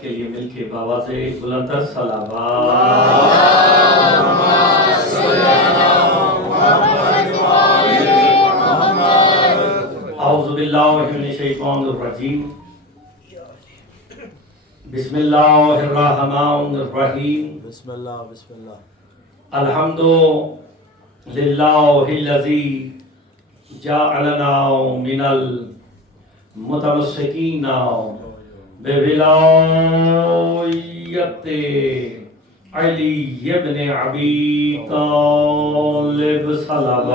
روحانیت کے لیے مل کے بآواز بلندر صلوات اعوذ باللہ من الشیطان الرجیم بسم اللہ الرحمن الرحیم بسم اللہ الحمد للہ الذی جعلنا من المتمسکین بولایت علی ابن ابی طالب صلوات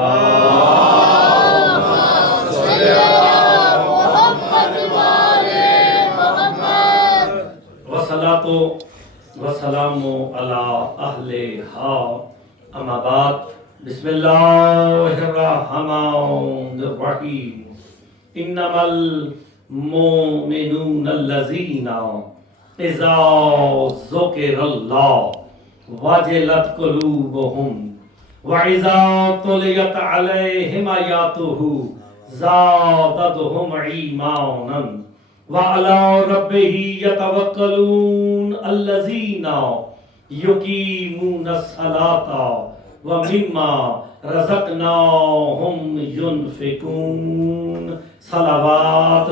والصلاة والسلام علی اہلہا اما بعد بسم اللہ الرحمن الرحیم انما المؤمنون الذین اذا ذکر اللہ وجلت قلوبہم وَإِذَا تُلِيَتْ عَلَيْهِمْ آيَاتُهُ زَادَتْهُمْ إِيمَانًا وَعَلَى رَبِّهِمْ يَتَوَكَّلُونَ الَّذِينَ يُقِيمُونَ الصَّلَاةَ وَمِمَّا رَزَقْنَاهُمْ يُنْفِقُونَ صلوات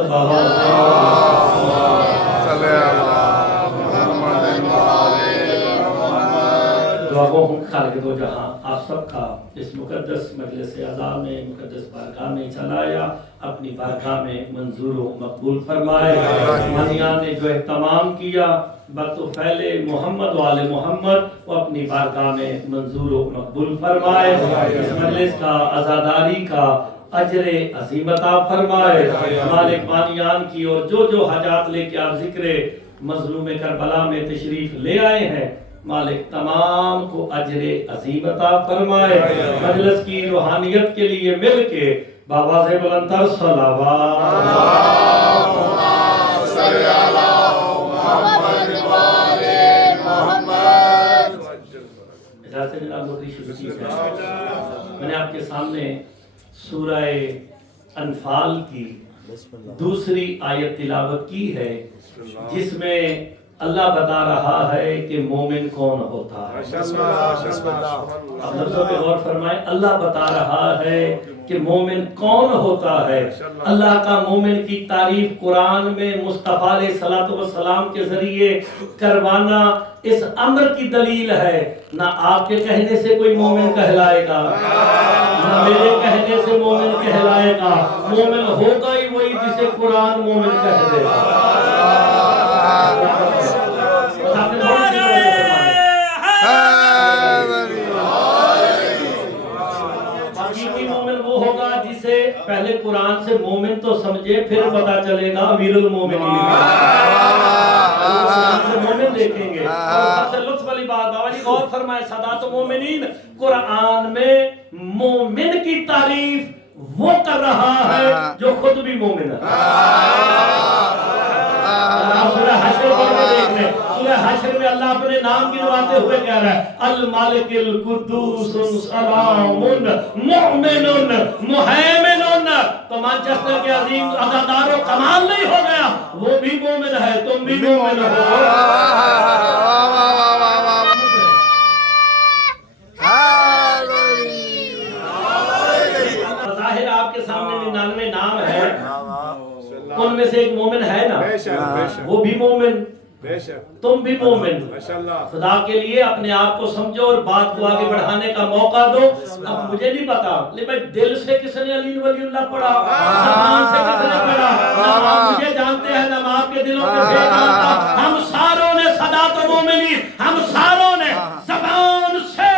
دعا گو ہم خالق دو جہاں آپ سب کا اس مقدس مجلس اعزا میں مقدس بارگاہ میں چلایا اپنی بارگاہ میں منظور و مقبول فرمائے مہمانان نے جو اہتمام کیا بطفیل محمد و آل محمد وہ اپنی بارگاہ میں منظور و مقبول فرمائے اس مجلس کا عزاداری کا اجر عظیم عطا فرمائے مالک بانیان کی اور جو حاجات لے کے آپ ذکر مظلوم کربلا میں تشریف لے آئے ہیں مالک تمام کو اجر عظیم عطا فرمائے مجلس کی روحانیت کے لیے مل کے بآواز بلندر صلوات اجازت جناب نوکری شروع کی ہے میں نے آپ کے سامنے سورہ انفال کی دوسری آیت تلاوت کی ہے جس میں اللہ بتا رہا ہے کہ مومن کون ہوتا ہے آپ لفظوں پہ غور فرمائیں اللہ بتا رہا ہے کہ مومن کون ہوتا ہے اللہ کا مومن کی تعریف قرآن میں مصطفیٰ علیہ السلام کے ذریعے کروانا اس امر کی دلیل ہے نہ آپ کے کہنے سے کوئی مومن کہلائے گا نہ میرے کہنے سے مومن کہلائے گا مومن ہوگا ہی وہی جسے قرآن مومن کہہ دے گا پہلے قرآن سے مومن تو سمجھے پھر پتا چلے گا امیر المومنین سے مومن دیکھیں گے اور سب سے لطف والی بات بابا جی غور فرمائے سادات مومنین قرآن میں مومن کی تعریف وہ کر رہا ہے جو خود بھی مومن ہے سورہ حشر میں دیکھ لیں سورہ حشر میں اللہ اپنے نام گنواتے ہوئے کہہ رہا ہے المالک القدوس سلام مؤمن مہیمن تو مانچسٹر کے عظیم عزاداروں کمال نہیں ہو گیا وہ بھی مومن ہے تم بھی مومن ہو ظاہر آپ کے سامنے 99 نام ہے ان میں سے ایک مومن ہے نا وہ بھی مومن تم بھی مومن خدا کے لیے اپنے آپ کو سمجھو اور بات کو آگے بڑھانے کا موقع دو اب مجھے نہیں پتا لیکن دل سے کس نے علی ولی اللہ پڑھا زبان سے کس نے پڑھا نہ آپ مجھے جانتے ہیں نہ آپ کے دلوں میں جانتا ہم ساروں نے صدات مومنین ہم ساروں نے زبان سے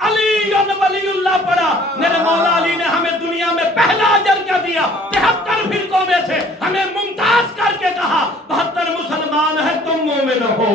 علی ولی اللہ پڑھا میرے مولا علی نے ہمیں دنیا میں پہلا اجر کیا دیا 73 فرقوں میں سے ہمیں ممتاز کر کے کہا 72 مسلمان ہے تم مومن ہو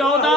14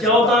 14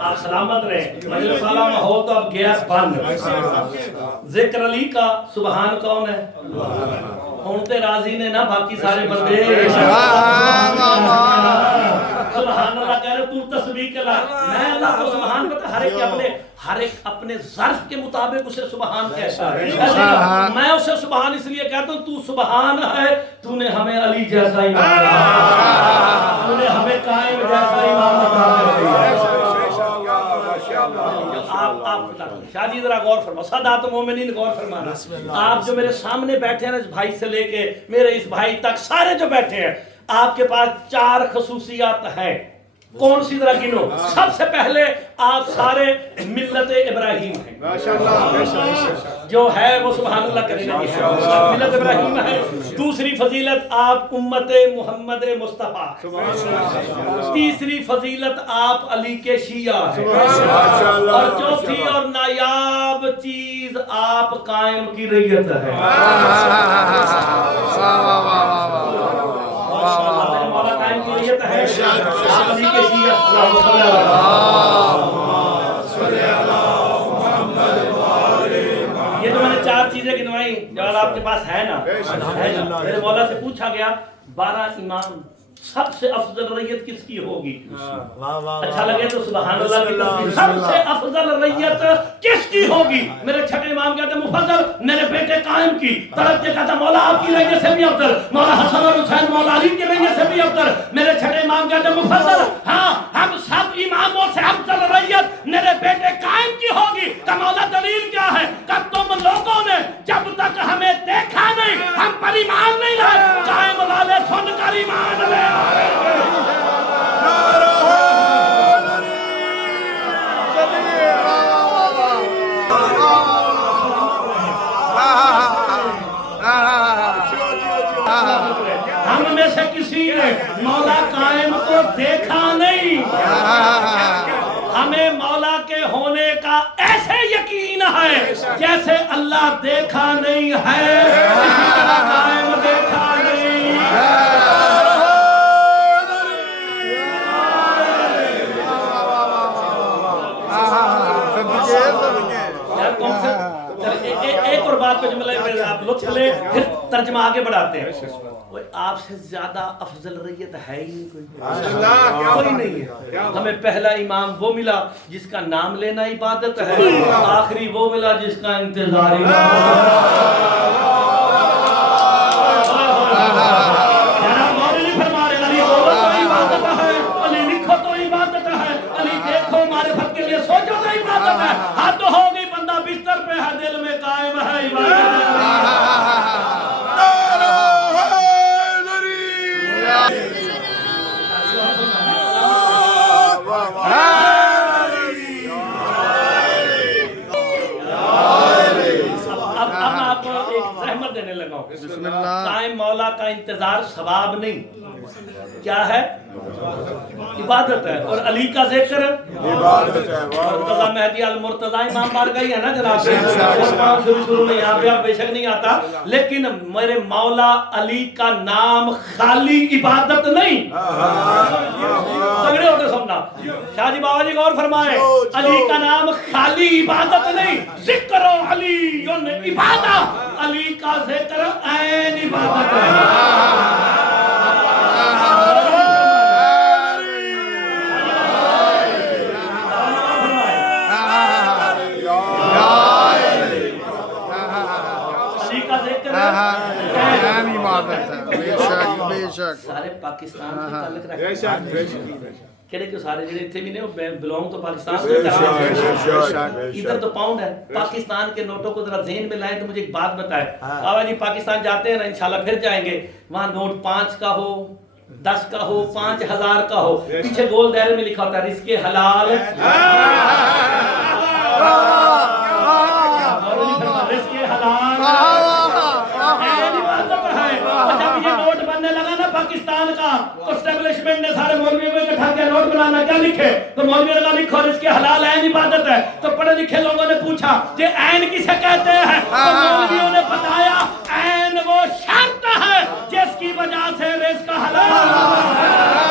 آپ سلامت رہیں. مجلس والا ماحول تو اب گیس بند. ذکر علی کا سبحان کون ہے؟ ہوں تے راضی نے نا باقی سارے بندے. سبحان اللہ کہہ رہے تو تسبیح کے لا. میں اللہ کو سبحان پتہ ہر ایک اپنے ظرف کے مطابق اسے سبحان کہتا ہے. میں اسے سبحان اس لیے کہتا ہوں تو سبحان ہے. تو نے ہمیں علی جیسا امام دیا, تو نے ہمیں قائم جیسا امام دیا. آپ شاہ جی ذرا غور فرما, سادات مومنین غور فرمانا. آپ جو میرے سامنے بیٹھے ہیں نا, اس بھائی سے لے کے میرے اس بھائی تک سارے جو بیٹھے ہیں, آپ کے پاس 4 خصوصیات ہیں. کون سی ذرا گنو. سب سے پہلے آپ سارے ملت ابراہیم ہیں, جو ہے وہ سبحان اللہ کرے گا. ملت ابراہیم ہے. دوسری فضیلت آپ امت محمد مصطفیٰ. تیسری فضیلت آپ علی کے شیعہ ہیں. اور چوتھی اور نایاب چیز آپ قائم کی ریت ہے. مولا قائم کی ریت ہے. آپ علی کے شیعہ. یہ تو میں نے 4 چیزیں گنوائی جو آپ کے پاس ہے نا. میرے مولا سے پوچھا گیا 12 امام سب سے افضل ریت کس کی ہوگی؟ اچھا لگے تو سبحان اللہ کی تسبیح. سب سے افضل ریت کس کی ہوگی؟ میرے چھٹے امام کہتے ہیں مفضل میرے بیٹے قائم کی. طلب یہ کہتا مولا آپ کی ریت سے بھی افضل, مولا حسن اور حسین مولا علی کی ریت سے بھی افضل. میرے چھٹے امام کہتے ہیں مفضل ہاں ہم سب اماموں سے افضل ریت میرے بیٹے قائم کی ہوگی. کہ مولا دلیل کیا ہے؟ کہ تم لوگوں نے جب تک ہمیں دیکھا نہیں ہم پر ایمان نہیں لائے. قائم والے سن کر ایمان لے. ہم میں سے کسی نے مولا قائم کو دیکھا نہیں. ہمیں مولا کے ہونے کا ایسے یقین ہے جیسے اللہ دیکھا نہیں ہے, قائم دیکھا نہیں. ایک اور بات پہ جملہ آپ لطف لیں پھر ترجمہ آگے بڑھاتے ہیں. آپ سے زیادہ افضل ریت ہے ہی نہیں کوئی نہیں ہے. ہمیں پہلا امام وہ ملا جس کا نام لینا عبادت ہے, آخری وہ ملا جس کا انتظار ہاتھ تو ہوگی بندہ بستر پہ ہے دل میں قائم ہے اب آپ کو ایک رحمت دینے لگا ہوں. قائم مولا کا انتظار ثواب نہیں, کیا ہے؟ عبادت ہے. اور علی کا ذکر عبادت ہے. مرتضی مہدی المرتضی امام مار گئی ہے نا جناب, شروع میں یہاں پہ آپ بے شک نہیں آتا, لیکن میرے مولا علی کا نام خالی عبادت نہیں. سگڑے ہوتے سننا. شاہ جی بابا جی غور فرمائیں, علی کا نام خالی عبادت نہیں, ذکر علی عبادت. علی کا ذکر عین عبادت ہے. سارے پاکستان کی تعلق رکھتے ہیں. کہنے کہ سارے جڑے تھے بھی نہیں وہ بلونگ تو پاکستان سے کرتے. ادھر تو پاؤنڈ ہے. پاکستان کے نوٹوں کو ذرا ذہن میں لائیں تو مجھے ایک بات بتائیں. بابا جی پاکستان جاتے ہیں نا, انشاءاللہ پھر جائیں گے, وہاں نوٹ 5 کا ہو 10 کا ہو 5000 کا ہو, پیچھے گول دائرے میں لکھا ہوتا ہے رزق حلال. رزق حلال جب یہ نوٹ بننے لگا نا پاکستان کا اسٹیبلشمنٹ نے سارے مولویوں کو اکٹھا کیا نوٹ بنانا کیا لکھے تو مولوی نے لکھو اور اس کے حلال عین عبادت ہے تو پڑھے لکھے لوگوں نے پوچھا یہ عین کسے کہتے ہیں تو مولویوں نے بتایا عین وہ شرط ہے جس کی وجہ سے رزق حلال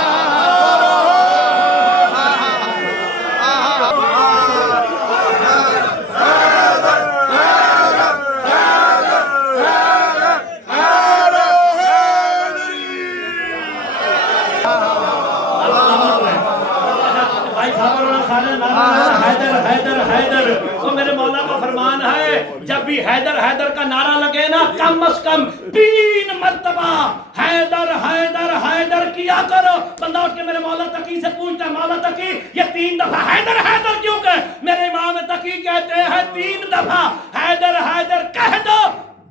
حیدر حیدر حیدر تو میرے مولا کا فرمان ہے جب بھی حیدر حیدر کا نعرہ لگے نا کم از کم 3 مرتبہ حیدر حیدر حیدر کیا کرو بندہ اٹھ کے میرے مولا تقی سے پوچھتا ہے مولا تقی یہ 3 دفعہ حیدر حیدر کیوں کہ میرے امام تقی کہتے ہیں 3 دفعہ حیدر حیدر کہہ دو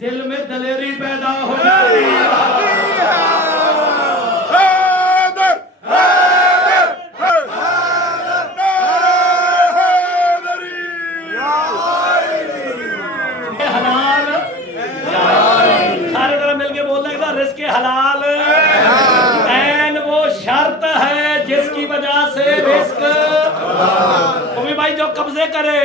دل میں دلیری پیدا ہو جائے حلال عین وہ شرط ہے جس کی وجہ سے رزق امی بھائی جو قبضے کرے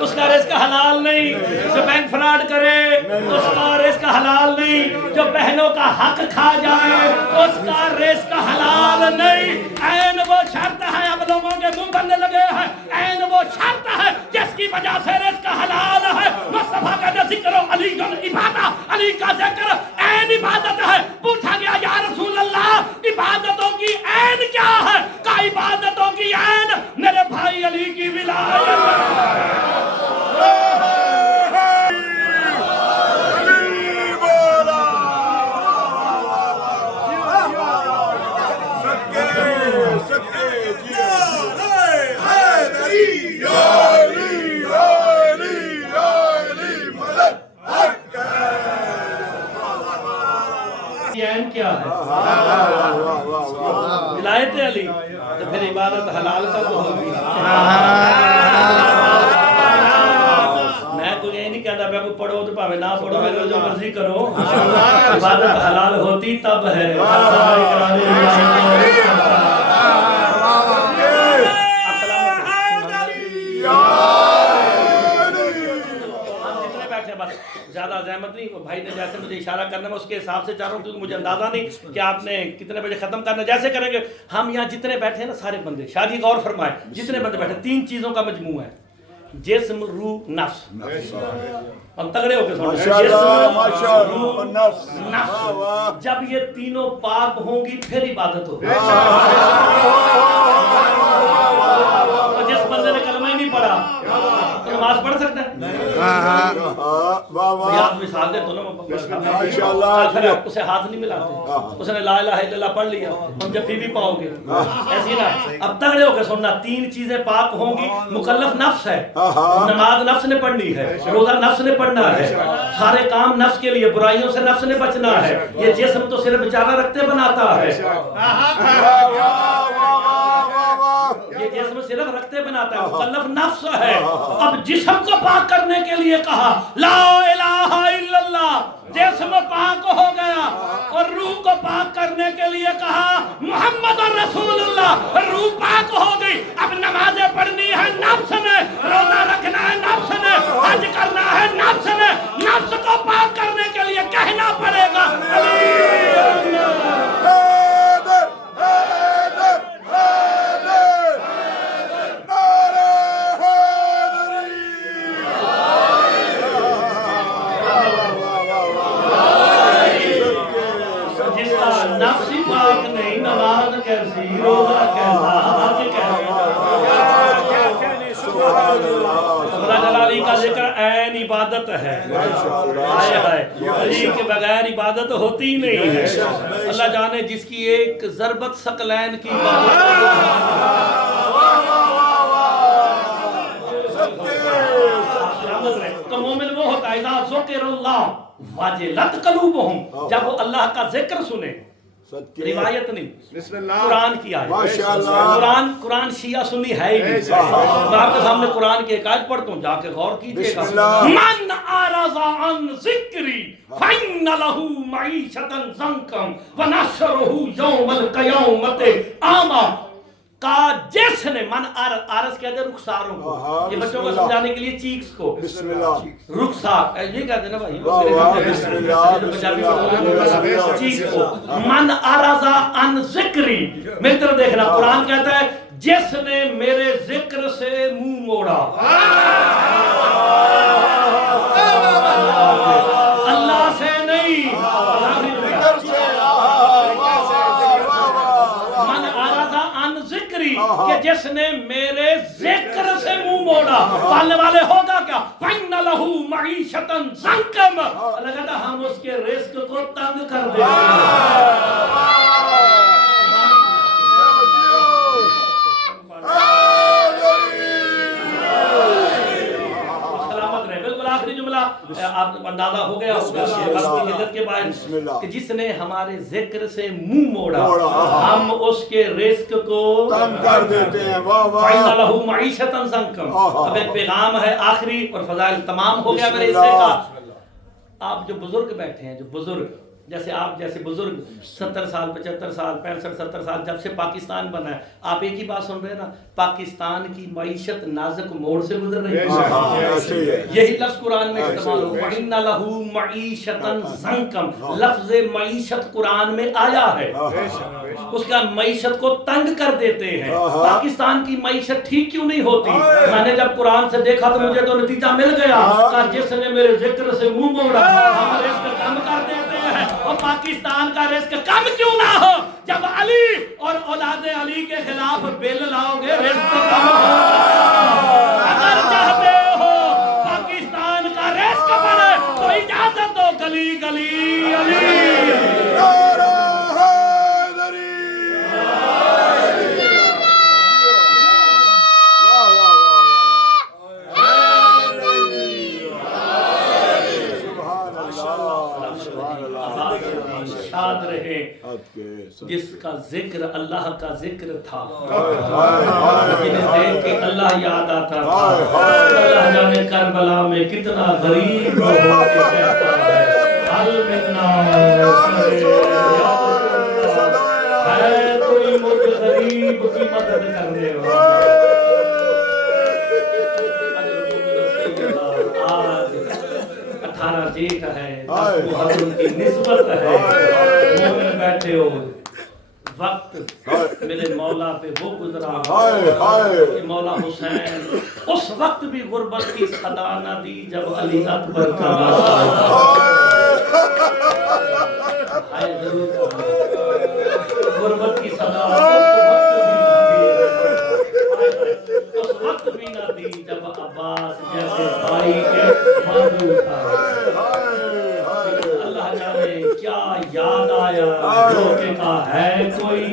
اس کا رزق حلال نہیں جو بینک فراڈ کرے اس کا رزق حلال نہیں جو بہنوں کا حق کھا جائے اس کا رزق حلال نہیں عین وہ شرط ہے اب لوگوں کے منہ بننے لگے ہیں عین وہ شرط ہے جس کی وجہ سے رزق حلال ہے مصطفیٰ کا ذکر علی عبادت علی کا ذکر عین عبادت ہے پوچھا گیا یا رسول اللہ عبادتوں کی عین کیا ہے کا عبادتوں کی عین میرے بھائی علی کی ولایت کیا ہے ولایت علی تو پھر عبادت حلال کا تو ہوگی میں تجھے نہیں کہتا میں کو پڑھو تو پاوے نہ پڑھو میرے جو مرضی کرو عبادت حلال ہوتی تب ہے زیادہ زحمت نہیں بھائی نے جیسے مجھے اشارہ کرنا میں اس کے حساب سے چاہ رہا ہوں کیونکہ مجھے اندازہ نہیں کہ آپ نے کتنے بجے ختم کرنا جیسے کریں گے ہم یہاں جتنے بیٹھے ہیں نا سارے بندے شادی غور فرمائے جتنے بندے بیٹھے 3 چیزوں کا مجموعہ ہے جسم روح نفس ہم تگڑے ہو کے سنیں جسم روح نفس جب یہ تینوں پاک ہوں گی پھر عبادت ہوگی جس بندے نے کلمہ ہی نہیں پڑھا تو نماز پڑھ سکتا ہے یاد مثال دے تو نا اسے ہاتھ نہیں ملاتے اس نے لا الہ الا اللہ پڑھ لیا ہم جب بھی پاؤ گے ایسی نا اب تگڑے ہو کے سننا 3 چیزیں پاک ہوں گی مکلف نفس ہے نماز نفس نے پڑھنی ہے روزہ نفس نے پڑھنا ہے سارے کام نفس کے لیے برائیوں سے نفس نے بچنا ہے یہ جسم تو صرف بیچارہ رکھتے بناتا ہے یہ جسم صرف رکھتے بناتا ہے مکلف نفس ہے اب جسم کو پاک کرنے کے لیے کہا لا الہ الا اللہ جسم پاک ہو گیا اور روح کو پاک کرنے کے لیے کہا محمد رسول اللہ روح پاک ہو گئی اب نمازیں پڑھنی ہے نفس نے روزہ رکھنا ہے نفس نے حج کرنا ہے نفس نے نفس کو پاک کرنے کے لیے کہنا پڑے گا نفسی پاک نہیں نماز کیسی روزہ کیسا حج کیسا علی کا ذکر عین عبادت ہے علی کے بغیر عبادت ہوتی نہیں ہے اللہ جانے جس کی ایک ضربت ثقلین کی تو مومن وہ ہوتا ہے اذا ذکر اللہ وجلت قلوبہم جب وہ اللہ کا ذکر سنے روایت نہیں، بسم اللہ قرآن کی آیت. ماشاءاللہ. قرآن شیعہ سنی ہے ہی نہیں. میں آپ کے سامنے قرآن کی ایک آیت پڑھتا ہوں، جا کے غور کیجئے بسم گا. اللہ. من اعرض عن ذکری فإن له معیشة ضنکا ونحشرہ یوم القیامۃ اعمی. کہا جس نے من عارض کہتے ہیں رخساروں کو، یہ بچوں کو سمجھانے کے لیے چیکس کو بسم اللہ. رخسار یہ کہتے ہیں نا بھائی، بسم اللہ. چیز کو من اعرض عن ذکری. میری طرف دیکھنا، قرآن کہتا ہے جس نے میرے ذکر سے منہ موڑا. اللہ سے نہیں، من اعرض عن ذکری کہ جس نے میرے ذکر سے منہ موڑا، پالنے والے ہوگا کیا؟ فَإِنَّ لَهُ مَعِيشَةً ضَنْكًا. اللہ کہتا ہم اس کے رزق کو تنگ کر دیں گے. سلامت رہے. بالکل آخری جملہ آپ کو اندازہ ہو گیا ہوگا وقت کی قلت کے باعث کہ جس نے ہمارے ذکر سے منہ موڑا ہم اس کے رزق کو تنگ کر دیتے ہیں. واہ فَإِنَّ واہ. لَهُ مَعِيشَةً ضَنْكًا. اب ایک پیغام ہے آخری اور فضائل تمام ہو گیا میرے حصے کا. آپ جو بزرگ بیٹھے ہیں، جو بزرگ جیسے آپ جیسے بزرگ 70 سال 75 سال 65 70 سال جب سے پاکستان بنا ہے، آپ ایک ہی بات سن رہے ہیں نا، پاکستان کی معیشت نازک موڑ سے گزر رہی ہے. یہی لفظ قرآن میں استعمال ہو، وَإِنَّ لَهُ مَعِيشَةً ضَنْكًا. لفظ معیشت قرآن میں آیا ہے. اس کا معیشت کو تنگ کر دیتے ہیں. پاکستان کی معیشت ٹھیک کیوں نہیں ہوتی؟ میں نے جب قرآن سے دیکھا تو مجھے تو نتیجہ مل گیا کہ جس نے میرے ذکر سے منہ موڑا ہم رزق کم کر دیتے ہیں. اور پاکستان کا رزق کم کیوں نہ ہو؟ جب علی اور اولاد علی کے خلاف بل لاؤ گے رزق کم ہوگا. اگر چاہتے ہو پاکستان کا رزق بڑھے تو اجازت دو گلی گلی علی. شاد رہے جس کا ذکر اللہ کا ذکر تھا، جنہیں دیکھ کے اللہ یاد آتا تھا. اللہ جانے کربلا میں کتنا غریب ہو کے کہتا ہے حل منا ہے کوئی مجھ غریب کی مدد کرنے والا. آج 18 جیٹ ہے، محرم کی نسبت ہے. مومن بیٹھے ہو، وقت میرے مولا پہ وہ گزرا کہ مولا حسین اس وقت بھی غربت کی صدا نہ دی جب علی اکبر کا غربت کی صدا اس وقت بھی نہ دی جب عباس جیسے بھائی کے بازو تھا. اللہ جانے کیا یاد آیا روکے کا ہے کوئی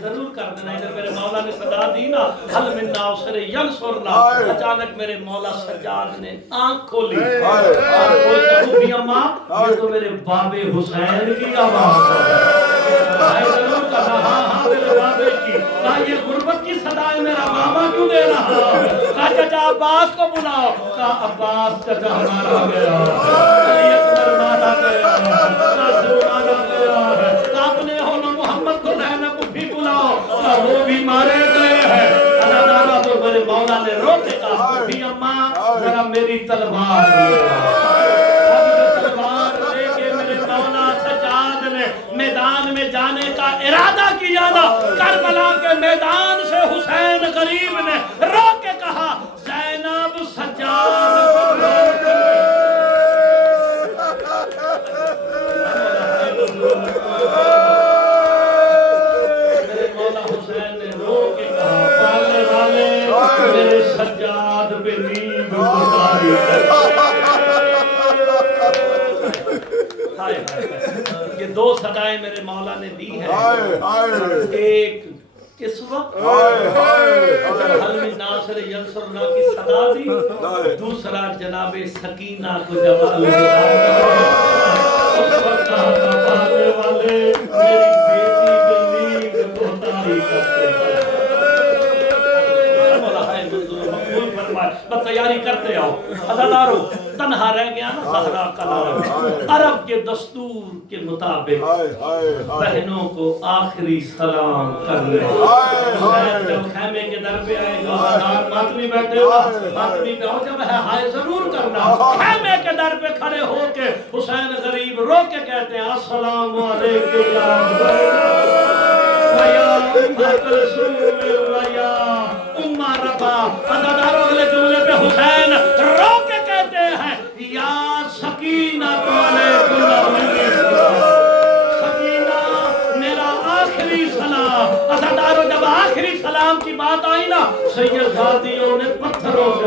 ضرور کر دینا. اگر میرے مولا نے صدا دی نا حل من ناصر ینصرنا، اچانک میرے مولا سجاد نے آنکھ کھولی اور بولتا اماں یہ تو میرے بابے حسین کی آواز ہے. ضرور کہا ہاں میرے بابے کی. کہا یہ غربت کی صدا ہے میرا ماما کیوں دے رہا ہے؟ کہا چچا عباس کو بلاؤ. کہا عباس چچا ہمارا گیا، علی اکبر مارا گیا، قاسم مارا گیا. کہا اپنے ہونو محمد کو زینب کو بھی بلاؤ. کہا وہ بھی مارے گئے ہیں. اللہ تو میرے مولا نے روکے کہا بھی اماں ذرا میری تلوار لے کے میرے مولا سجاد نے میدان میں جانے کا ارادہ کیا نا. کربلا کے میدان سے حسین غریب نے رو کے کہا زینب سجاد میرے مولا حسین نے رو کے کہا پالنے والے میرے سجاد پہ نیند گزاری. یہ دو صدائیں میرے مولا نے دی ہیں. ایک اس وقت ہائے ہائے حل من ناصر ینصرنا کی صدا دی، دوسرا جناب سکینہ کو جب اس وقت پانے والے میری بیٹی کو نیند کو تاری کرتے ہیں۔ مولا ہے منظور مقبول فرمائے، بس تیاری کرتے آؤ۔ عزادارو تنہا رہ گیا نا زہرا کا لال، عرب کے دستور کے مطابق بہنوں کو آخری سلام کرنے۔ حسین جب خیمے کے در پہ آئے گا، ہزار ماتمی بیٹھے ہوا، ماتمی پہ ہو جب ہے ہائے ضرور کرنا۔ خیمے کے در پہ کھڑے ہو کے حسین غریب رو کے کہتے ہیں السلام علیکم یا ویا امت رسول ویا امہ ربا۔ عزادارو اگلے جملے پہ حسین رو کے کہتے ہیں یا سکینہ علیکم سکینہ میرا آخری سلام۔ عزادارو جب آخری سلام کی بات آئی نا سید زادیوں نے پتھروں سے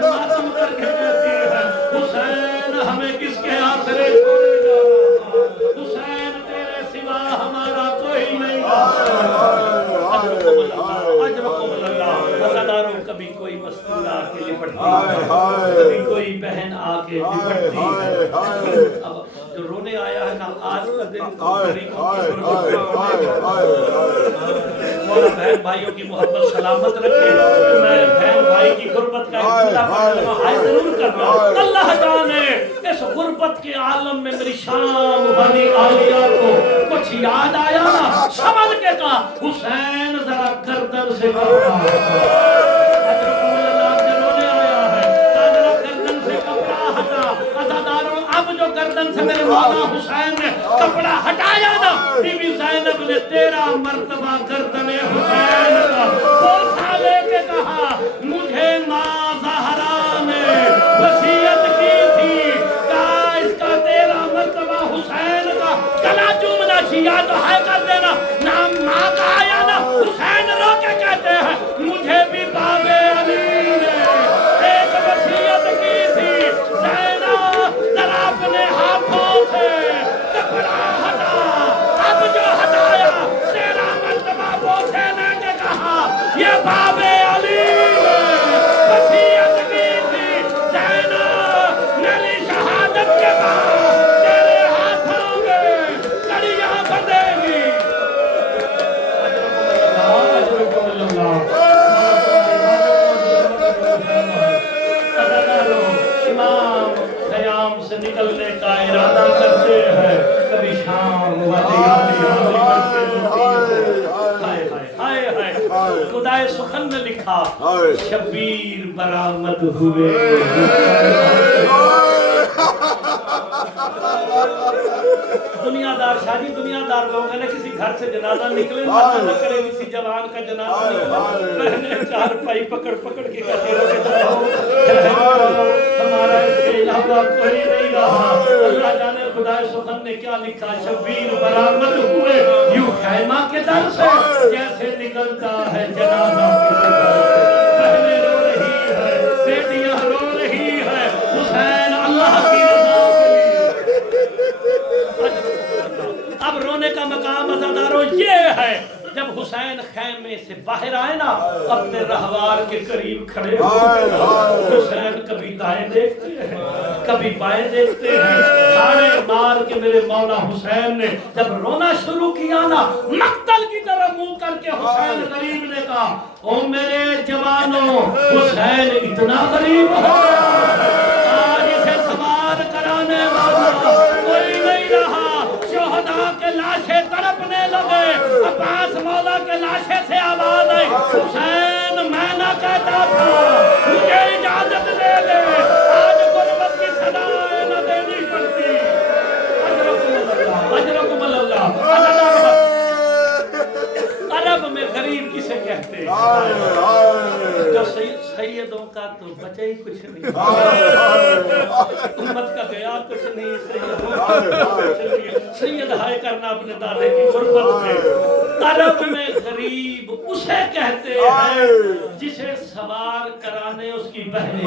ماتم کر کے کہتی ہے حسین ہمیں کس کے آسرے چھوڑے جا رہا، حسین تیرے سوا ہمارا کوئی نہیں۔ عزاداروں کبھی کوئی مستور آ کے لپٹتی ہے، کبھی کوئی بہن آ کے لپٹتی ہے۔ اب جو رونے آیا ہے نا آج کا دن مولا بہن بھائیوں کی محبت سلامت رکھے۔ میں بہن بھائی کی غربت کا ایک جملہ پڑھنے میں ہائے ضرور کر رہا ہوں۔ اللہ جانے اس غربت کے عالم میں میری شام بنی عالیہ کو کچھ یاد آیا نا سمجھ کے کہا حسین ذرا گردن سے کپڑا اب جو گردن سے میرے مولا حسین نے کپڑا ہٹایا نا بی بی زینب نے تیرا مرتبہ گردن حسین کا بوسہ لے کے کہا مجھے ماں زہرا نے وصیت کی تھی کہا اس کا تیرا مرتبہ حسین کا گلا چومنا چاہیے تو ہے کر دینا نام ماں کا آیا نا حسین رو کے کہتے ہیں مجھے بھی باب علی نے ایک وصیت کی تھی زینب ذرا اپنے ہاتھوں سے کپڑا ہٹا اب جو ہٹایا تیرا مرتبہ بوسے لے کے کہا یہ باب علی نے وصیت کی تھی زینب میری شہادت کے بعد تیرے ہاتھوں میں کڑیاں بندھے گی۔ امام خیام سے نکلنے کا ارادہ کرتے ہیں کبھی شام خدائے سخن نے لکھا شبیر برآمد ہوئے۔ دنیا دار شادی دنیا دار لوگ ہیں نا کسی گھر سے جنازہ نکلے نہ کرے کسی جوان کا جنازہ نکلے بہنیں چار پائی پکڑ پکڑ کے کہتے رہو ہمارا اس کے علاوہ کوئی نہیں رہا۔ اللہ جانے خدا سخن نے کیا لکھا شبیر برآمد ہوئے یوں خیمہ کے در سے جیسے نکلتا ہے جنازہ بہنیں رو رہی ہے بیٹیاں رو رہی ہے حسین اللہ کی رضا اب رونے کا مقام عزادارو یہ ہے جب حسین خیمے سے باہر آئے نا اپنے رہوار کے قریب کھڑے ہوئے حسین کبھی دائیں دیکھتے ہیں کبھی بائیں دیکھتے ہیں ساڑے مار کے میرے مولا حسین نے جب رونا شروع کیا نا مقتل کی طرف منہ کر کے حسین غریب نے کہا او میرے جوانوں حسین اتنا غریب ہو آج اسے سوار کرانے والا کوئی نہیں رہا۔ شہداء کے لاشیں تڑپنے لگے عباس مولا کے لاشیں سے آواز آئی حسین میں نہ کہتا تھا مجھے اجازت دے دے آج غربت کی صدائیں نہ دینی پڑتی۔ اجرکم اللہ عرب میں غریب کسے کہتے ہیں جو سیدوں کا تو بچے ہی کچھ نہیں امت کا گیا کچھ نہیں سیدوں کا کچھ نہیں سید ہائے کرنا اپنے دادے کی غربت میں۔ عرب میں غریب اسے کہتے ہیں جسے سوار کرانے اس کی بہنیں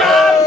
4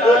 4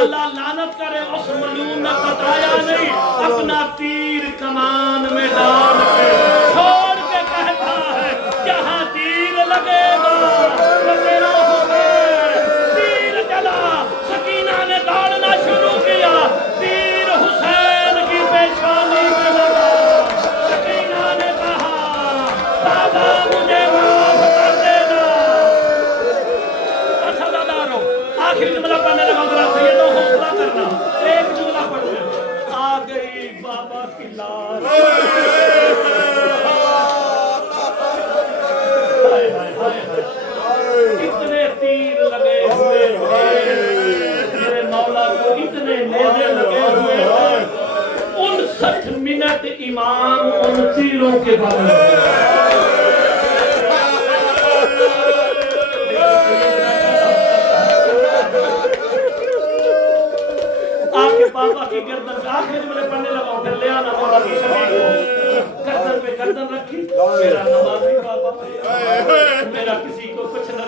اللہ لعنت کرے اس ملعون نے بتایا نہیں اپنا تیر کمان میں ڈال کے چھوڑ کے کہتا ہے جہاں تیر لگے گا وہ تیرا حسین تیر چلا سکینہ نے دوڑنا شروع کیا تیر حسین کی پیشانی میں لگا سکینہ نے کہا بابا مجھے معاف کر دینا سزاداروں آخری جملہ پڑھنے لگا ذرا سیدوں حوصلہ کرنا ایک جملہ پڑھنے آ گئی بابا کی لاش ہائے ہائے ہائے ہائے اتنے تیر لگے ہوئے تھے میرے مولا کو اتنے نیزے لگے ہوئے ہیں 59 منٹ امام ان تیروں کے بعد بابا کی گردن سے آخری جملے پڑھنے لگا پھر لے آنا مولا کی شبیر کو گردن پہ گردن رکھی میرا نمازی بابا میرا کسی کو کچھ نہ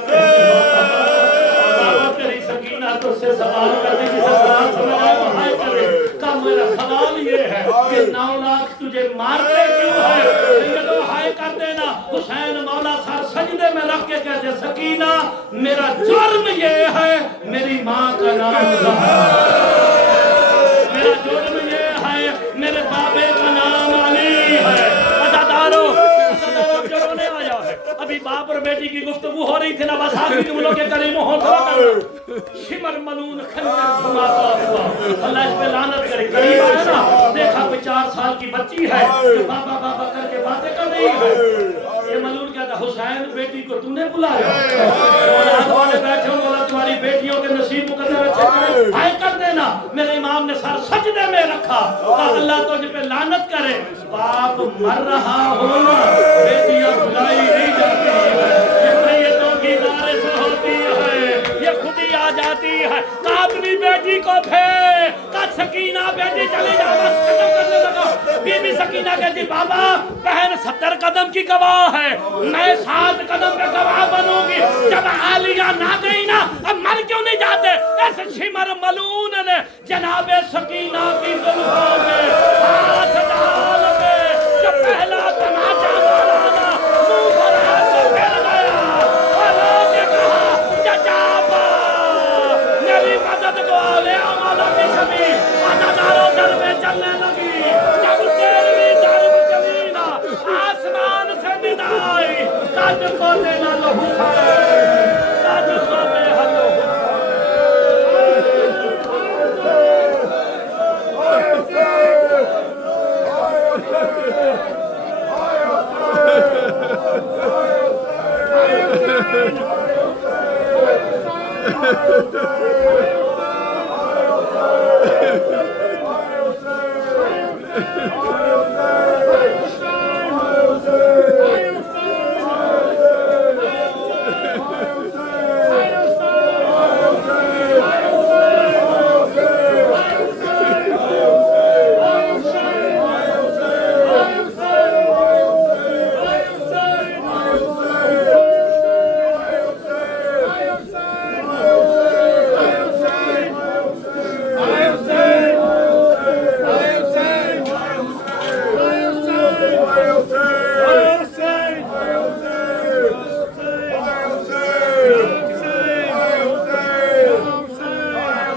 بابا تیری سکینہ تو سے سوال کرنے کی سوال سمجھ آئے وہ ہائے کرے کہا میرا سوال یہ ہے کہ 9 لاکھ تجھے مارتے کیوں ہے سیدو ہائے کر دینا حسین مولا سر سجدے میں رکھ کے کہتے سکینہ میرا جرم یہ ہے میری ماں کا نام زہرا میرا جرم یہ ہے میرے بابے کا نام علی ہے عزاداروں جو رونے آیا ہے ابھی باپ اور بیٹی کی گفتگو ہو رہی تھی نا بس آخری جملوں کے قریب حوصلہ کرنا شمر ملون خنجر گھماتا ہوا اللہ اس پہ لعنت کرے قریب آیا نا دیکھا کوئی 4 سال کی بچی ہے جو بابا بابا کر کے باتیں کر رہی ہے یہ ملون کہتا حسین بیٹی کو تم نے بلایا اولاد والے بیٹھے ہوں مولا تمہاری بیٹیوں کے نصیب مقدر اچھے کرے ہائے کر دینا میرے امام نے سر سجدے میں رکھا اللہ تجھ پہ لعنت کرے باپ مر رہا ہونا بیٹیاں بلائی نہیں جاتی ہے یہ میتوں کی وارث ہوتی ہے یہ خود ہی آ جاتی ہے اپنی بیٹی کو پھیر کا سکینہ بیٹی چلی جا بس ختم کرنے لگا بی بی سکینہ کہتی بابا بہن 70 قدم کی گواہ ہے میں 7 قدم پہ گواہ بنوں گی جب عالیہ نہ گئی نا اب مر کیوں نہیں جاتے ایسے شمر ملعون نے جناب سکینہ کی زلفوں میں ہاتھ ڈال کے جو پہلا تماچا مارا نا منہ پر ہاتھ پھیر گیا اور آگے کہا چچا با میری مدد کو آلے